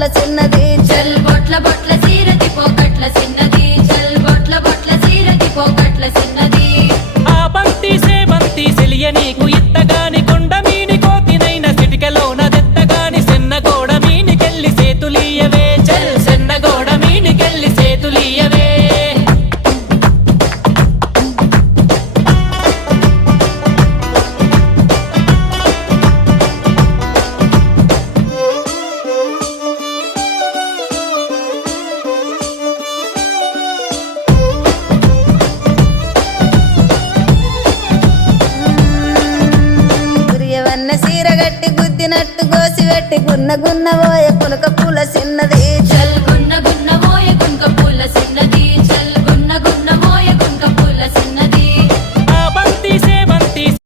బొట్ల చిన్నది చల్ బొట్ల బొట్ల సీరది పోకట్ల చిన్నది చల్ బొట్ల బొట్ల సీరది పోకట్ల చిన్నది ఆ బంతి సేబంతి సెలియ నీకు ఇత్తగాని కొండ మీని కోతినైన సిటికలోన దెత్తగాని సెన్నగోడ మీనికెళ్ళి సేతులీయవే చల్ సెన్నగోడ మీనికెళ్ళి సేతులీయవే గురియవన్న సీరగట్టి గుద్దినట్టు గోసి పెట్టి గున్న గున్న పోయే పులక పూల చిన్నది చల్